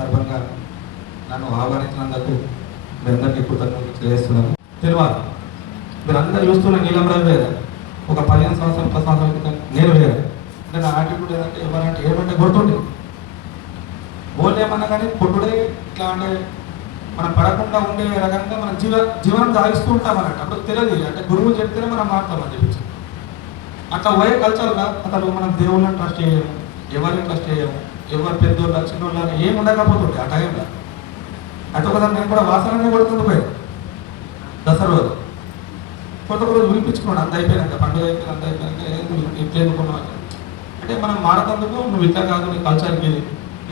సందర్భంగా నన్ను ఆహ్వానించినందుకు మీ అందరికీ కృతజ్ఞతలు తెలియజేస్తున్నాను. తెలియాలి, మీరందరూ చూస్తున్న నీలం రాజు వేరే, ఒక 15 సంవత్సరాల 10 సంవత్సరాల క్రితం నేను వేరే. అంటే నా యాటిట్యూడ్ ఏదంటే ఎవరంటే ఏమంటే కొడుతుండే ఓన్లీ ఏమన్నా కానీ కొట్టుడే ఇట్లా అంటే మనం పడకుండా ఉండే రకంగా మనం జీవనం సాగిస్తూ ఉంటాం అన్నట్టు. అప్పుడు తెలియదు అంటే గురువు చెప్తేనే మనం మారుతామని చెప్పి అట్లా పోయే కల్చర్గా అసలు మనం దేవుళ్ళని ట్రస్ట్ చేయము, ఎవరిని ట్రస్ట్ చేయము, ఎవరు పెద్దోళ్ళు చిన్నోళ్ళు అని ఏమి ఉండకపోతుండే ఆ టైంలో. అయితే ఒకసారి నేను కూడా వాసననే కొడుతుంది పోయి దసరా రోజు కొత్త రోజు వినిపించుకున్నాడు. అంత అయిపోయినాక పండుగ అయిపోయింది, అంత అయిపోయినాక ఇట్లా ఎందుకున్నావు అంటే మనం మారతందుకు నువ్వు ఇట్లా కాదు నీ కల్చర్కి.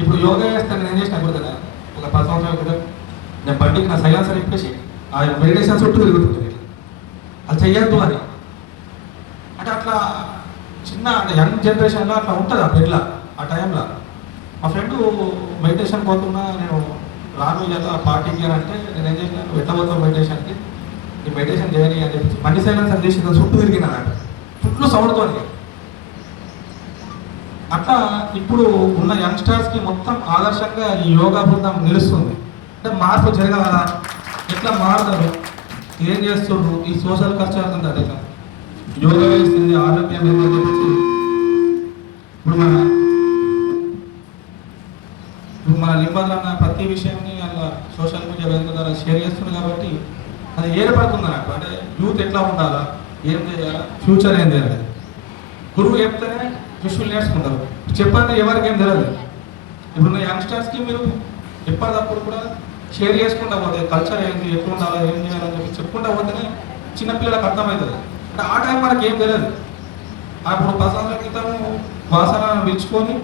ఇప్పుడు యోగా చేస్తాను నేను చేసిన గుర్తున్నా ఒక 10 సంవత్సరాల క్రితం నేను బండికి నా సైలెన్సర్ ఇప్పేసి ఆ మెడిటేషన్ చుట్టూ తిరుగుతుంది అది చెయ్యొద్దు అని. అంటే అట్లా చిన్న అంటే యంగ్ జనరేషన్లో అట్లా ఉంటుంది ఆ పెళ్ళ ఆ టైంలో. మా ఫ్రెండ్ మెడిటేషన్ పోతున్నా నేను రాను ఇలా పార్టీకి అని అంటే నేను ఏం చేసినాను ఎట్లా పోతాను మెడిటేషన్కి, ఈ మెడిటేషన్ చేయని అని చెప్పి బండి సైలెన్సర్ తీసి చుట్టూ తిరిగినా నాకు చుట్టూ సౌండ్తోని. అట్లా ఇప్పుడు ఉన్న యంగ్స్టర్స్కి మొత్తం ఆదర్శంగా ఈ యోగా బృందం నిలుస్తుంది. అంటే మార్పు జరగాలా, ఎట్లా మారుతారు, ఏం చేస్తుండ్రు, ఈ సోషల్ కల్చర్ అంతా అట్లా యోగా వేస్తుంది ఆరోగ్యం ఏంటని చెప్పేసి ఇప్పుడు మన లింబాద్రన్న ప్రతి విషయాన్ని అలా సోషల్ మీడియా వేదిక ద్వారా షేర్ చేస్తుంది కాబట్టి అది ఏర్పడుతుంది నాకు. అంటే యూత్ ఎట్లా ఉండాలా, ఏం చేయాలా, ఫ్యూచర్ ఏం చేయాలి. గురువు చెప్తేనే శిష్యులు నేర్చుకుంటారు, చెప్పండి ఎవరికి ఏం తెలియదు. ఇప్పుడున్న యంగ్స్టర్స్కి మీరు ఎప్పటికప్పుడు కూడా షేర్ చేసుకుంటా పోతే కల్చర్ ఏంటి, ఎప్పుడు ఉండాలా, ఏం చేయాలని చెప్పి చెప్పుకుంటా పోతేనే చిన్నపిల్లలకు అర్థమవుతుంది. అంటే ఆ టైం మనకి ఏం తెలియదు. అప్పుడు 10 సంవత్సరాల క్రితం వాసన పిలుచుకొని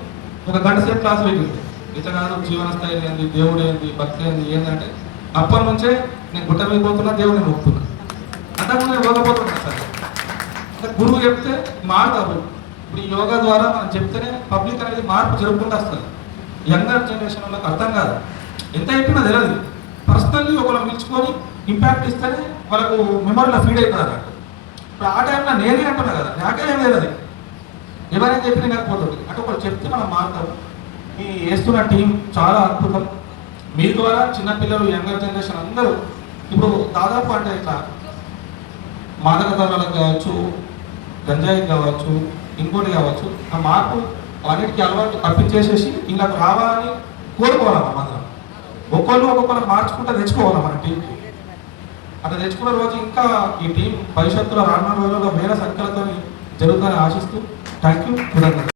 ఒక గంట సేపు క్లాస్ పెట్టింది. ఇట్లా కాదు జీవన స్థాయి ఏంది, దేవుడు ఏంది, భక్తి ఏంది ఏంటంటే అప్పటి నుంచే నేను గుట్ట మీద పోతున్నా, దేవుడిని మొక్కుతున్నా. అంతకుముందు నేను పోకపోతున్నా సార్. అంటే గురువు చెప్తే మారుతారు. ఇప్పుడు ఈ యోగా ద్వారా మనం చెప్తేనే పబ్లిక్ అనేది మార్పు జరుపుకుంటూ వస్తుంది. యంగర్ జనరేషన్ వాళ్ళకి అర్థం కాదు, ఎంత చెప్పినా తెలియదు. పర్సనల్లీ ఒకళ్ళు పిలుచుకొని ఇంపాక్ట్ ఇస్తేనే వాళ్ళకు మెమరీలో ఫీడ్ అవుతుంది అన్నట్టు. ఇప్పుడు ఆ టైంలో నేనే అంటున్నా కదా, నాకే ఏం తెలియదు, ఎవరైనా చెప్పినా కాకపోతుంది. అంటే ఒకళ్ళు చెప్తే మనం మారుతాం. ఈ వేస్తున్న టీం చాలా అద్భుతం. మీ ద్వారా చిన్నపిల్లలు యంగర్ జనరేషన్ అందరూ ఇప్పుడు దాదాపు అంటే ఇట్లా మాదక ద్రవ్యాలకు కావచ్చు, గంజాయి కావచ్చు, ఇంకోటి కావచ్చు, ఆ మార్పు అన్నిటికీ అలవాటు తప్పించేసేసి ఇలా రావాలని కోరుకోవాలి. మాత్రం ఒక్కొక్కరు మార్చుకుంటూ తెచ్చుకోవాలి మన టీంకి. అట్లా తెచ్చుకున్న రోజు ఇంకా ఈ టీం భవిష్యత్తులో రానున్న రోజుల్లో వేరే సంఖ్యలతో జరుగుతుందని ఆశిస్తూ థ్యాంక్ యూ.